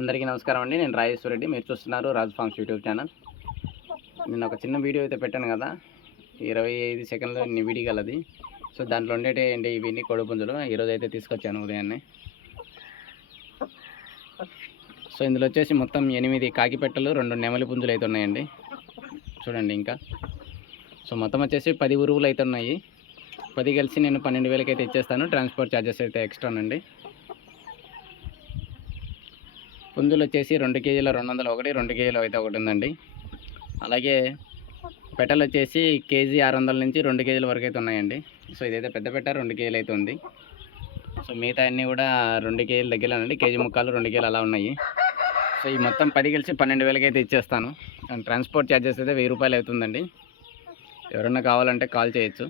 అందరికీ నమస్కారం అండి. నేను రాజేశ్వర రెడ్డి మీరు చూస్తున్నారు రాజు ఫార్మ్స్ యూట్యూబ్ ఛానల్. నేను ఒక చిన్న వీడియో అయితే పెట్టాను కదా. ఇరవై ఐదు సెకండ్లో నీ గలది. సో దాంట్లో ఉండేటి ఏంటి ఇవన్నీ కొడుపుంజులు. ఈరోజు అయితే తీసుకొచ్చాను ఉదయాన్నే. సో ఇందులో వచ్చేసి మొత్తం ఎనిమిది కాకిపెట్టలు రెండు నెమలి పుంజులు అయితే ఉన్నాయండి. చూడండి ఇంకా. సో మొత్తం వచ్చేసి పది ఉరువులు అయితే ఉన్నాయి. పది కలిసి నేను పన్నెండు వేలకి అయితే ఇచ్చేస్తాను. ట్రాన్స్పోర్ట్ ఛార్జెస్ అయితే ఎక్స్ట్రానండి పుంజులు వచ్చేసి రెండు కేజీల రెండు వందల ఒకటి రెండు కేజీలు అయితే ఒకటి ఉందండి. అలాగే పెట్టలు వచ్చేసి కేజీ ఆరు వందల నుంచి రెండు కేజీల వరకు అయితే ఉన్నాయండి. సో ఇదైతే పెద్ద పెట్ట రెండు కేజీలు అయితే ఉంది. సో మిగతా అన్నీ కూడా రెండు కేజీల దగ్గరలోనండి కేజీ ముక్కలు రెండు కేజీలు అలా ఉన్నాయి. సో ఈ మొత్తం పది కలిసి పన్నెండు వేలకి అయితే ఇచ్చేస్తాను. అండ్ ట్రాన్స్పోర్ట్ ఛార్జెస్ అయితే వెయ్యి రూపాయలు అవుతుందండి. ఎవరన్నా కావాలంటే కాల్ చేయొచ్చు.